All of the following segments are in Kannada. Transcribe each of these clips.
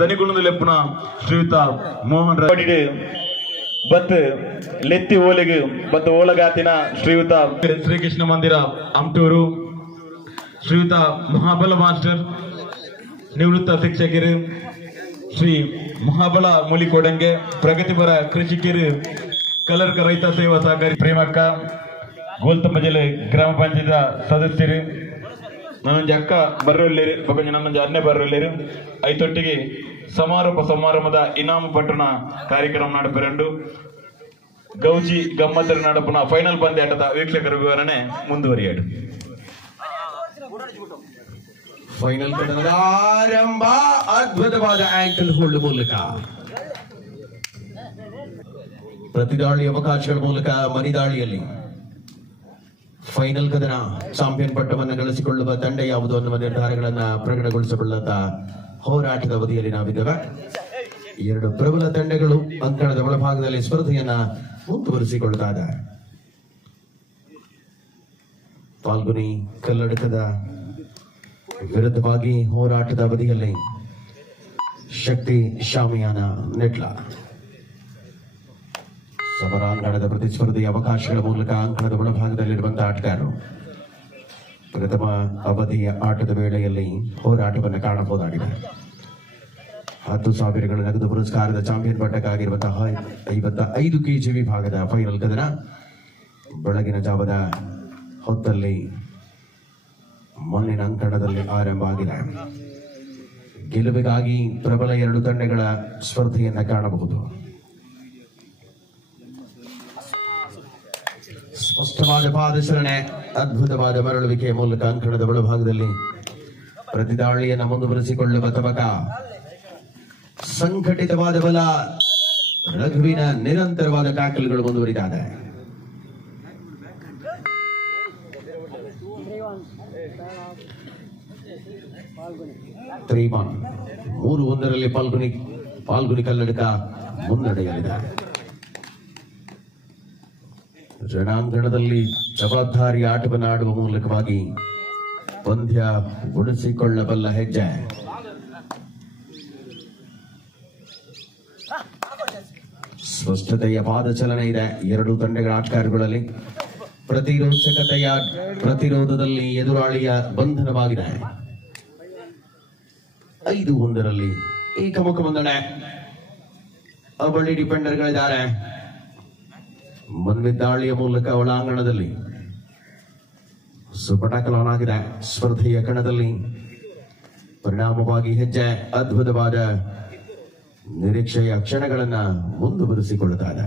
ಧನಿಗುಣದ ಲೆಪ್ಪುನ ಶ್ರೀಯುತ ಮೋಹನ್ ರಾಡಿಡ್ ಬತ್ ಲೆತ್ತಿ ಓಲೆಗೆ ಬತ್ ಓಲಗಾತಿನ ಶ್ರೀಯುತ ಶ್ರೀಕೃಷ್ಣ ಮಂದಿರ ಅಮ್ಟೂರು ಶ್ರೀಯುತ ಮಹಾಬಲ ಮಾಸ್ಟರ್ ನಿವೃತ್ತ ಶಿಕ್ಷಕರು ಶ್ರೀ ಮಹಾಬಲ ಮೂಲಿಕೋಡಂಗೆ ಪ್ರಗತಿಪರ ಕೃಷಿಕರು ಕಲರ್ಕ ರೈತ ಸೇವಾ ಸಹಕಾರಿ ಪ್ರೇಮಕ್ಕ ಗೋಲ್ತಂಬ ಜಿಲ್ಲೆ ಗ್ರಾಮ ಪಂಚಾಯತ್ ಸದಸ್ಯರು ನನ್ನೊಂದು ಅಕ್ಕ ಬರ್ರೊಳ್ಳೇರು ಬಗೊಂಜ ನನ್ನೊಂದು ಅನ್ನೆ ಬರ್ರೊಳ್ಳೇರು ಐತೊಟ್ಟಿಗೆ ಸಮಾರಂಭದ ಇನಾಮು ಪಟ್ಟಣ ಕಾರ್ಯಕ್ರಮ ನಡಪೆರಂಡು ಗೌಜಿ ಗಮ್ಮತ್ತರ ನಡಪುನ ಫೈನಲ್ ಪಂದ್ಯಾಟದ ವೀಕ್ಷಕರ ವಿವರಣೆ ಮುಂದುವರಿಯಾಡು. ಫೈನಲ್ ಕದನದ ಆರಂಭ ಅದ್ಭುತವಾದ ಆಂಕಲ್ ಹೋಲ್ಡ್ ಮೂಲಕ ಪ್ರತಿದಾಳಿ ಅವಕಾಶಗಳ ಮೂಲಕ ಮನಿದಾಳಿಯಲ್ಲಿ ಫೈನಲ್ ಕದನ ಚಾಂಪಿಯನ್ ಪಟ್ಟವನ್ನು ಗಳಿಸಿಕೊಳ್ಳುವ ತಂಡ ಯಾವುದು ಅನ್ನುವ ನಿರ್ಧಾರಗಳನ್ನ ಪ್ರಕಟಗೊಳಿಸಿಕೊಳ್ಳುತ್ತ ಹೋರಾಟದ ಅವಧಿಯಲ್ಲಿ ನಾವಿದ್ದೇವೆ. ಎರಡು ಪ್ರಬಲ ತಂಡಗಳು ಅಂಕಣದ ಒಳಭಾಗದಲ್ಲಿ ಸ್ಪರ್ಧೆಯನ್ನ ಮುಂದುವರಿಸಿಕೊಳ್ಳುತ್ತಾ ಇದ್ದಾರೆ. ಫಾಲ್ಗುನಿ ಕಲ್ಲಡಕದ ವಿರುದ್ಧವಾಗಿ ಹೋರಾಟದ ಅವಧಿಯಲ್ಲಿ ಶಕ್ತಿ ಶಾಮಿಯಾನ ನೆಟ್ಲ ಸಮರಾಂಗಣದ ಪ್ರತಿಸ್ಪರ್ಧೆಯ ಅವಕಾಶಗಳ ಮೂಲಕ ಅಂಕಣದ ಒಳಭಾಗದಲ್ಲಿರುವಂತಹ ಆಟಗಾರರು ಪ್ರಥಮ ಅವಧಿಯ ಆಟದ ವೇಳೆಯಲ್ಲಿ ಹೋರಾಟವನ್ನು ಕಾಣಬಹುದಾಗಿದೆ. 10,000 ನಗದು ಪುರಸ್ಕಾರದ ಚಾಂಪಿಯನ್ ಪಟ್ಟಕ್ಕಾಗಿರುವಂತಹ 55 kg ವಿಭಾಗದ ಫೈನಲ್ ಕದನ ಬೆಳಗಿನ ಜಾವದ ಹೊತ್ತಲ್ಲಿ ಮೊನ್ನಿನ ಅಂಕಣದಲ್ಲಿ ಆರಂಭ ಆಗಿದೆ. ಗೆಲುವಿಗಾಗಿ ಪ್ರಬಲ 2 ತಂಡಗಳ ಸ್ಪರ್ಧೆಯನ್ನ ಕಾಣಬಹುದು. ಸ್ಪಷ್ಟವಾದ ಪಾದಚಲನೆ, ಅದ್ಭುತವಾದ ಮರಳುವಿಕೆಯ ಮೂಲಕ ಅಂಕಣದ ಒಳಭಾಗದಲ್ಲಿ ಪ್ರತಿದಾಳಿಯನ್ನು ಮುಂದುವರಿಸಿಕೊಳ್ಳುವ ತವಕ. ಸಂಘಟಿತವಾದ ಬಲ, ರಘುವಿನ ನಿರಂತರವಾದ ಟ್ಯಾಕಲ್ಗಳು ಮುಂದುವರಿತಾರೆ. ತ್ರೀಮಾನ್ 3-1 ಪಾಲ್ಗುನಿ ಕಲ್ಲಡ್ಕ ಮುನ್ನಡೆಯಲಿದೆ. ರಣಾಂಗಣದಲ್ಲಿ ಜವಾಬ್ದಾರಿ ಆಟವನ್ನು ಆಡುವ ಮೂಲಕವಾಗಿ ಪಂದ್ಯ ಉಳಿಸಿಕೊಳ್ಳಬಲ್ಲ ಹೆಜ್ಜೆ. ಸ್ಪಷ್ಟತೆಯ ಪಾದಚಲನೆ ಇದೆ 2 ತಂಡಗಳ ಆಟಗಾರಗಳಲ್ಲಿ. ಪ್ರತಿರೋಧದಲ್ಲಿ ಎದುರಾಳಿಯ ಬಂಧನವಾಗಿದೆ. 5-1 ಏಕಮುಖ ಮುನ್ನಡೆ. ಅವಳಿ ಡಿಫೆಂಡರ್ಗಳಿದ್ದಾರೆ. ಮನ್ವಿದ್ದಾಳಿಯ ಮೂಲಕ ಒಳಾಂಗಣದಲ್ಲಿ ಸೂಪರ್ ಟ್ಯಾಕಲ್ ಆನ್ ಆಗಿದೆ. ಸ್ಪರ್ಧೆಯ ಕಣದಲ್ಲಿ ಪರಿಣಾಮವಾಗಿ ಹೆಜ್ಜೆ ಅದ್ಭುತವಾದ ನಿರೀಕ್ಷೆಯ ಕ್ಷಣಗಳನ್ನ ಮುಂದುವರಿಸಿಕೊಳ್ಳುತ್ತಾರೆ.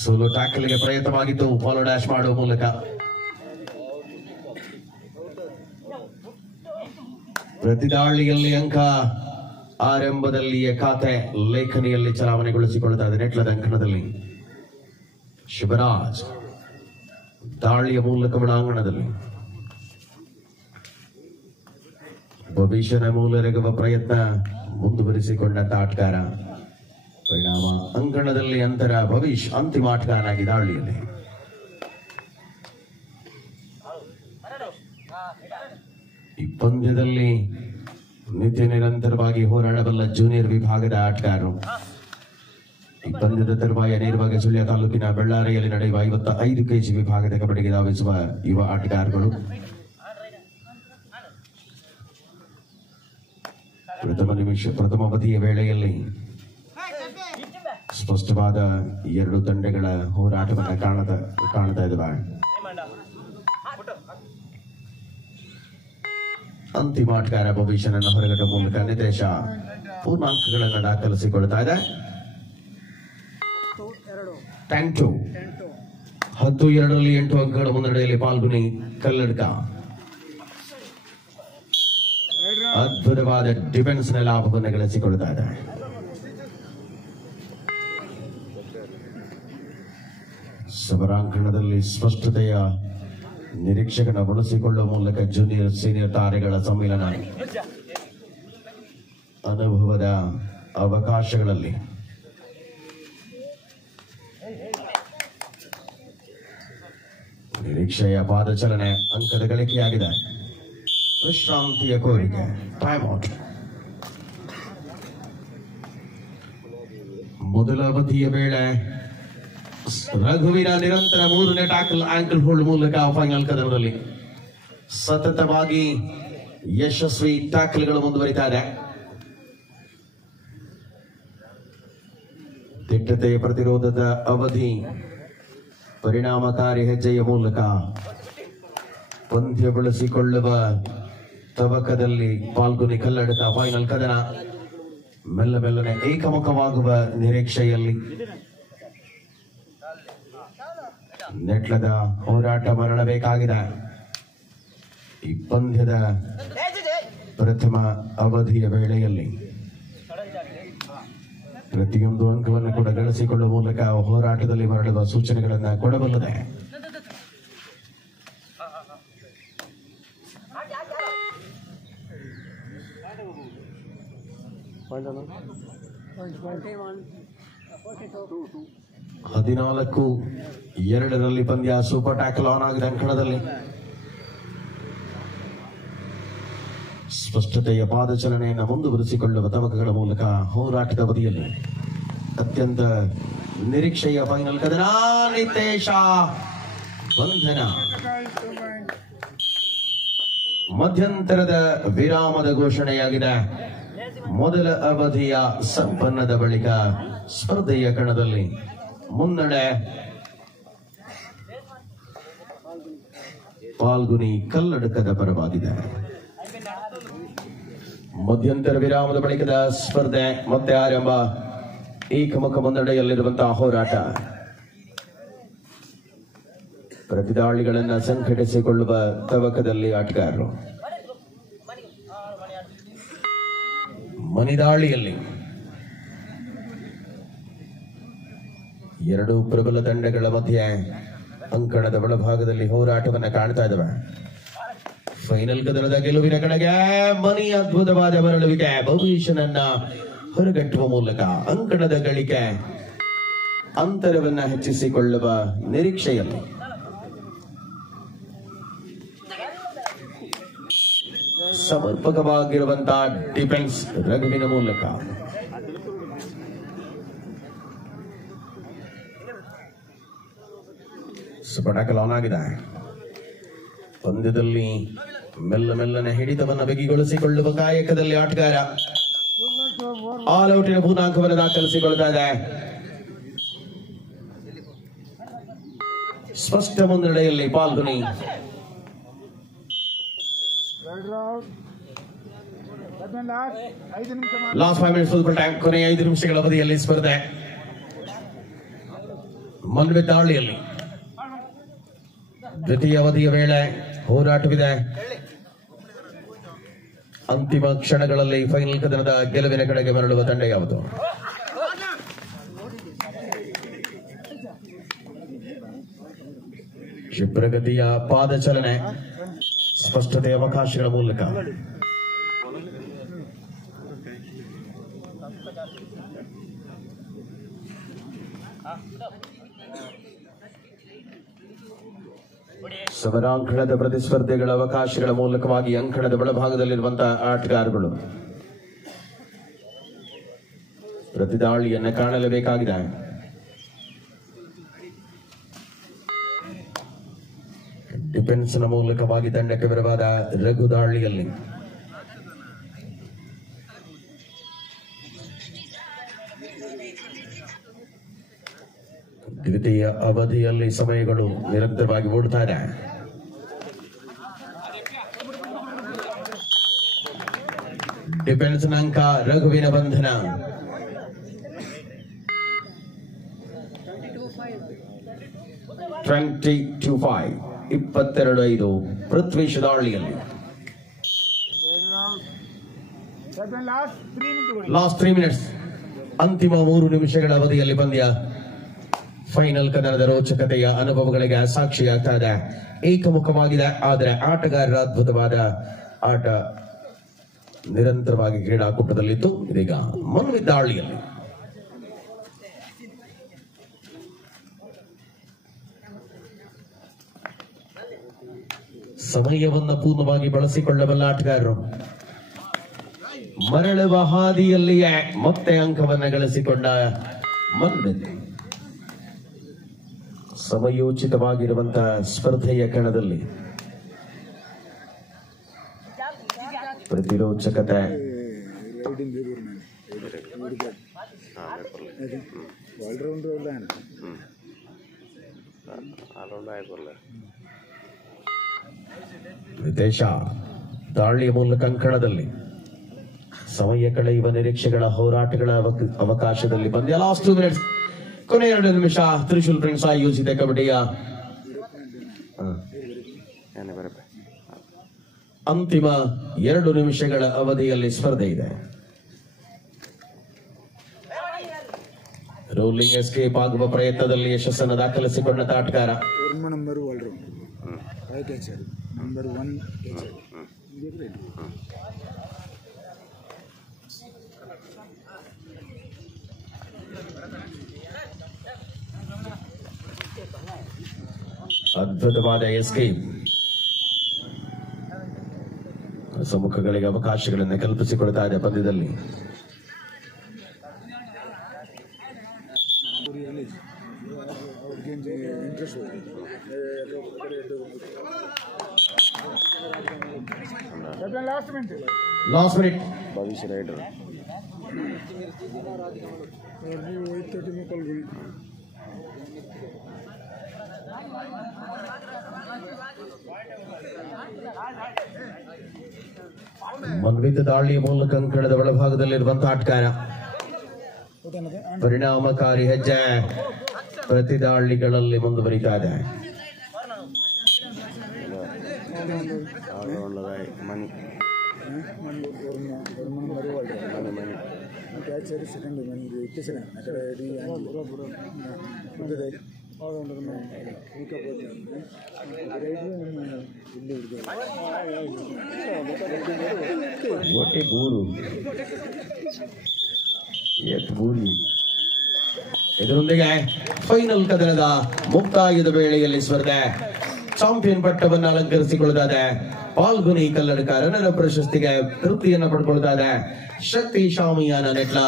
ಸೋಲೋ ಟ್ಯಾಕಲ್ಗೆ ಪ್ರಯತ್ನವಾಗಿತ್ತು, ಫಾಲೋ ಡ್ಯಾಶ್ ಮಾಡುವ ಮೂಲಕ. ಪ್ರತಿದಾಳಿಯಲ್ಲಿ ಅಂಕ, ಆರಂಭದಲ್ಲಿಯೇ ಖಾತೆ ಲೇಖನಿಯಲ್ಲಿ ಚಲಾವಣೆಗೊಳಿಸಿಕೊಳ್ಳುತ್ತಾರೆ. ನೆಟ್ಲದ ಅಂಕಣದಲ್ಲಿ ಶಿವರಾಜ್ ದಾಳಿಯ ಮೂಲಕ ಒಳಾಂಗಣದಲ್ಲಿ ಭವಿಷ್ಯನ ಮೂಲರೆಗುವ ಪ್ರಯತ್ನ ಮುಂದುವರಿಸಿಕೊಂಡಂತ ಆಟಗಾರ. ಪರಿಣಾಮ ಅಂಕಣದಲ್ಲಿ ಅಂತರ. ಭವಿಷ್ ಅಂತಿಮ ಆಟಗಾರನಾಗಿ ದಾಳಿಯಲ್ಲಿ. ಈ ಪಂದ್ಯದಲ್ಲಿ ನಿತ್ಯ ನಿರಂತರವಾಗಿ ಹೋರಾಡಬಲ್ಲ ಜೂನಿಯರ್ ವಿಭಾಗದ ಆಟಗಾರರು. ಈ ಪಂದ್ಯದ ತರುವಾಯ ನೇರವಾಗಿ ಸುಳ್ಯ ತಾಲೂಕಿನ ಬಳ್ಳಾರಿಯಲ್ಲಿ ನಡೆಯುವ 55 kg ವಿಭಾಗದ ಕಬಡ್ಡಿಗೆ ಧಾವಿಸುವ ಯುವ ಆಟಗಾರಗಳು. ಪ್ರಥಮ ಅವಧಿಯ ವೇಳೆಯಲ್ಲಿ ಸ್ಪಷ್ಟವಾದ 2 ತಂಡಗಳ ಹೋರಾಟವನ್ನು ಕಾಣ್ತಾ ಇದ್ದಾವೆ. ಅಂತಿಮ ಆಟಗಾರ ಭವಿಷ್ಯನನ್ನು ಹೊರಗಡೆ ಮೂಲಕ ನಿತೇಶ ಪೂರ್ಣಾಂಕಗಳನ್ನು ದಾಖಲಿಸಿಕೊಳ್ತಾ ಇದೆ. 10-2 10-2 8 ಅಂಕಗಳ ಮುನ್ನಡೆಯಲ್ಲಿ ಪಾಲ್ಗುನಿ ಕಲ್ಲಡ್ಕ. ಅದ್ಭುತವಾದ ಡಿಫೆನ್ಸ್ ನ ಲಾಭವನ್ನು ಗಳಿಸಿಕೊಳ್ತಾ ಇದೆ. ಸಮರಾಂಗಣದಲ್ಲಿ ಸ್ಪಷ್ಟತೆಯ ನಿರೀಕ್ಷೆಗಳನ್ನು ಬಳಸಿಕೊಳ್ಳುವ ಮೂಲಕ ಜೂನಿಯರ್ ಸೀನಿಯರ್ ತಾರೆಗಳ ಸಮ್ಮಿಲನ. ಅನುಭವದ ಅವಕಾಶಗಳಲ್ಲಿ ನಿರೀಕ್ಷೆಯ ಪಾದಚಲನೆ, ಅಂಕದ ಗಳಿಕೆಯಾಗಿದೆ. ವಿಶ್ರಾಂತಿಯ ಕೋರಿಕೆ, ಟೈಮ್ ಔಟ್. ಮೊದಲ ಅವಧಿಯ ವೇಳೆ ರಘುವಿನ ನಿರಂತರ 3ನೇ ಟ್ಯಾಕಲ್ ಆಂಕಲ್ ಹೋಲ್ಡ್ ಮೂಲಕ ಫೈನಲ್ ಕದನದಲ್ಲಿ ಸತತವಾಗಿ ಯಶಸ್ವಿ ಟ್ಯಾಕಲ್ಗಳು ಮುಂದುವರಿತಾ ಇದೆ. ದಿಟ್ಟತೆಯ ಪ್ರತಿರೋಧದ ಅವಧಿ, ಪರಿಣಾಮಕಾರಿ ಹೆಜ್ಜೆಯ ಮೂಲಕ ಪಂದ್ಯ ಬಳಸಿಕೊಳ್ಳುವ ತವಕದಲ್ಲಿ ಪಾಲ್ಗುನಿ ಕಲ್ಲಡ್ಕ ಫೈನಲ್ ಕದನ ಮೆಲ್ಲನೆ ಏಕಮುಖವಾಗುವ ನಿರೀಕ್ಷೆಯಲ್ಲಿ ನೆಟ್ಲದ ಹೋರಾಟ ಮರಳಬೇಕಾಗಿದೆ. ಈ ಪಂದ್ಯದ ಪ್ರಥಮ ಅವಧಿಯ ವೇಳೆಯಲ್ಲಿ ಪ್ರತಿಯೊಂದು ಅಂಕವನ್ನು ಕೂಡ ಗಳಿಸಿಕೊಳ್ಳುವ ಮೂಲಕ ಹೋರಾಟದಲ್ಲಿ ಮರಳುವ ಸೂಚನೆಗಳನ್ನು ಕೊಡಬಲ್ಲದೆ. ಹದಿನಾಲ್ಕು 2 ಪಂದ್ಯ ಸೂಪರ್ ಟ್ಯಾಕಲ್ ಆನ್ ಆಗಿದೆ ಅಂಕಣದಲ್ಲಿ. ಸ್ಪಷ್ಟತೆಯ ಪಾದಚಲನೆಯನ್ನು ಮುಂದುವರಿಸಿಕೊಳ್ಳುವ ತವಕಗಳ ಮೂಲಕ ಹೋರಾಟದ ಅವಧಿಯಲ್ಲಿ ಅತ್ಯಂತ ನಿರೀಕ್ಷೆಯ ಫೈನಲ್ ಕದನ. ನಿತೇಶ ಬಂಧನ. ಮಧ್ಯಂತರದ ವಿರಾಮದ ಘೋಷಣೆಯಾಗಿದೆ. ಮೊದಲ ಅವಧಿಯ ಸಂಪನ್ನದ ಬಳಿಕ ಸ್ಪರ್ಧೆಯ ಕಣದಲ್ಲಿ ಮುನ್ನಡೆ ಪಾಲ್ಗುನಿ ಕಲ್ಲಡಕದ ಪರವಾಗಿದೆ. ಮಧ್ಯಂತರ ವಿರಾಮದ ಬಳಿಕದ ಸ್ಪರ್ಧೆ ಮತ್ತೆ ಆರಂಭ. ಏಕಮುಖ ಮುನ್ನಡೆಯಲ್ಲಿರುವಂತಹ ಹೋರಾಟ. ಪ್ರತಿದಾಳಿಗಳನ್ನ ಸಂಘಟಿಸಿಕೊಳ್ಳುವ ತವಕದಲ್ಲಿ ಆಟಗಾರರು. ಮನಿದಾಳಿಯಲ್ಲಿ ಎರಡು ಪ್ರಬಲ ತಂಡಗಳ ಮಧ್ಯೆ ಅಂಕಣದ ಒಳಭಾಗದಲ್ಲಿ ಹೋರಾಟವನ್ನ ಕಾಣ್ತಾ ಇದ್ದಾವೆ. ಫೈನಲ್ ಕದನದ ಗೆಲುವಿನ ಕಡೆಗೆ ಮನಿ ಅದ್ಭುತವಾದ ಮರಳುವಿಕೆ. ಭವಿಷ್ಯನನ್ನ ಹೊರಗಟ್ಟುವ ಮೂಲಕ ಅಂಕಣದ ಗಳಿಕೆ ಅಂತರವನ್ನ ಹೆಚ್ಚಿಸಿಕೊಳ್ಳುವ ನಿರೀಕ್ಷೆಯಲ್ಲಿ ಸಮರ್ಪಕವಾಗಿರುವಂತಹ ಡಿಫೆನ್ಸ್ ರಘುವಿನ ಮೂಲಕ ಸ್ಫೋಟಕ ಆನ್ ಆಗಿದೆ. ಪಂದ್ಯದಲ್ಲಿ ಮೆಲ್ಲನೆ ಹಿಡಿತವನ್ನು ಬಿಗಿಗೊಳಿಸಿಕೊಳ್ಳುವ ಕಾಯಕದಲ್ಲಿ ಆಟಗಾರ ಆಲ್ ಔಟಿನ ಪೂರ್ಣಾಂಕವನ್ನು ದಾಖಲಿಸಿಕೊಳ್ತಾ ಇದೆ. ಸ್ಪಷ್ಟ ಮುನ್ನಡೆಯಲ್ಲಿ ಪಾಲ್ಗೊನಿ. Last 5 minutes full time. ಕೊನೆಯ 5 ನಿಮಿಷಗಳ ಅವಧಿಯಲ್ಲಿ ಸ್ಪರ್ಧೆ ಮನ್ವಿದ್ದಾಳಿಯಲ್ಲಿ ದ್ವಿತೀಯ ಅವಧಿಯ ವೇಳೆ ಹೋರಾಟವಿದೆ. ಅಂತಿಮ ಕ್ಷಣಗಳಲ್ಲಿ ಫೈನಲ್ ಕದನದ ಗೆಲುವಿನ ಕಡೆಗೆ ಮರಳುವ ತಂಡ ಯಾವುದು? ಕ್ಷಿಪ್ರಗತಿಯ ಪಾದಚಲನೆ, ಸ್ಪಷ್ಟತೆಯ ಅವಕಾಶಗಳ ಮೂಲಕ ಸಮರಾಂಕಣದ ಪ್ರತಿಸ್ಪರ್ಧೆಗಳ ಅವಕಾಶಗಳ ಮೂಲಕವಾಗಿ ಅಂಕಣದ ಒಳಭಾಗದಲ್ಲಿರುವಂತಹ ಆಟಗಾರರು ಪ್ರತಿದಾಳಿಯನ್ನು ಕಾಣಲೇಬೇಕಾಗಿದೆ. ಡಿಫೆನ್ಸ್ನ ಮೂಲಕವಾಗಿ ತಂಡಕ್ಕೆ ಬರವಾದ ರಘು ದಾಳಿಯಲ್ಲಿ ದ್ವಿತೀಯ ಅವಧಿಯಲ್ಲಿ ಸಮಯಗಳು ನಿರಂತರವಾಗಿ ಓಡ್ತಾ ಇದೆ. ಡಿಫೆನ್ಸ್ ಅಂಕ ರಘುವಿನ ಬಂಧನ. $22,500 22-5 ಪೃಥ್ವೀಶ್ ದಾಳಿಯಲ್ಲಿ ಲಾಸ್ಟ್ 3 minutes ಅಂತಿಮ 3 ನಿಮಿಷಗಳ ಅವಧಿಯಲ್ಲಿ ಪಂದ್ಯ ಫೈನಲ್ ಕದನದ ರೋಚಕತೆಯ ಅನುಭವಗಳಿಗೆ ಸಾಕ್ಷಿಯಾಗ್ತಾ ಇದೆ. ಏಕಮುಖವಾಗಿದೆ, ಆದರೆ ಆಟಗಾರರ ಅದ್ಭುತವಾದ ಆಟ ನಿರಂತರವಾಗಿ ಕ್ರೀಡಾಕೂಟದಲ್ಲಿತ್ತು. ಇದೀಗ ಮನ್ವಿದ್ದಾಳಿಯಲ್ಲಿ ಸಮಯವನ್ನು ಪೂರ್ಣವಾಗಿ ಬಳಸಿಕೊಳ್ಳಬಲ್ಲ ಆಟಗಾರರು ಮರಳುವ ಹಾದಿಯಲ್ಲಿಯೇ ಮತ್ತೆ ಅಂಕವನ್ನು ಗಳಿಸಿಕೊಂಡ ಮನ್ವಿತ್. ಸಮಯೋಚಿತವಾಗಿರುವಂತಹ ಸ್ಪರ್ಧೆಯ ಕಣದಲ್ಲಿ ಪ್ರತಿರೋಚಕತೆ ವಿದೇಶ ದಾಳಿಯ ಮೂಲಕ ಅಂಕಣದಲ್ಲಿ ಸಮಯ ಕಳೆಯುವ ನಿರೀಕ್ಷೆಗಳ ಹೋರಾಟಗಳ ಅವಕಾಶದಲ್ಲಿ ಪಂದ್ಯ ಲಾಸ್ಟ್ 2 minutes ಕೊನೆ 2 ನಿಮಿಷ. ತ್ರಿಶೂಲ್ ಪ್ರಿನ್ಸ್ ಆಯೋಜಿತ ಕಬಡ್ಡಿಯ ಅಂತಿಮ 2 ನಿಮಿಷಗಳ ಅವಧಿಯಲ್ಲಿ ಸ್ಪರ್ಧೆ ಇದೆ. ರೋಲಿಂಗ್ ಎಸ್ಕೇಪ್ ಆಗುವ ಪ್ರಯತ್ನದಲ್ಲಿ ಯಶಸ್ಸನ್ನು ದಾಖಲಿಸಿಕೊಂಡ ಆಟಗಾರ ಅದ್ಭುತವಾದ ಎಸ್ಕೇಪ್ ಸಮ್ಮುಖಗಳಿಗೆ ಅವಕಾಶಗಳನ್ನು ಕಲ್ಪಿಸಿಕೊಡ್ತಾ ಇದೆ ಪಂದ್ಯದಲ್ಲಿ. ಲಾಸ್ಟ್ ಮಿನಿಟ್ ಭವಿಷ್ಯ ರೈಡರ್ ಮನ್ವಿತ ದಾಳಿಯ ಮೂಲಕ ಅಂಕಣದ ಒಳಭಾಗದಲ್ಲಿರುವಂತಹ ಆಟಗಾರ. ಪರಿಣಾಮಕಾರಿ ಹೆಜ್ಜೆ ಪ್ರತಿ ದಾಳಿಗಳಲ್ಲಿ ಮುಂದುವರಿತಾ ಇದೆ. ಇದರೊಂದಿಗೆ ಫೈನಲ್ ಕದನದ ಮುಕ್ತಾಯದ ವೇಳೆಯಲ್ಲಿ ಸ್ಪರ್ಧೆ ಚಾಂಪಿಯನ್ ಪಟ್ಟವನ್ನು ಅಲಂಕರಿಸಿಕೊಳ್ಳುತ್ತಾ ಇದೆ. ಪಾಲ್ಗುನಿ ಕಲ್ಲಡ್ಕ ರನ್ನರ ಪ್ರಶಸ್ತಿಗೆ ತೃಪ್ತಿಯನ್ನು ಪಡ್ಕೊಳ್ತಾ ಇದೆ ಶಕ್ತಿ ಶಾಮಿಯಾನ ನೆಟ್ಲ.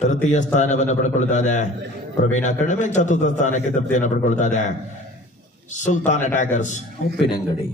ತೃತೀಯ ಸ್ಥಾನವನ್ನು ಪಡ್ಕೊಳ್ತಾ ಇದೆ ಪ್ರವೀಣ ಕಡಿಮೆ. ಚತುರ್ಥ ಸ್ಥಾನಕ್ಕೆ ತೃಪ್ತಿಯನ್ನು ಪಡ್ಕೊಳ್ತಾ ಇದೆ ಸುಲ್ತಾನ್ ಅಟ್ಯಾಕರ್ಸ್ ಉಪ್ಪಿನಂಗಡಿ.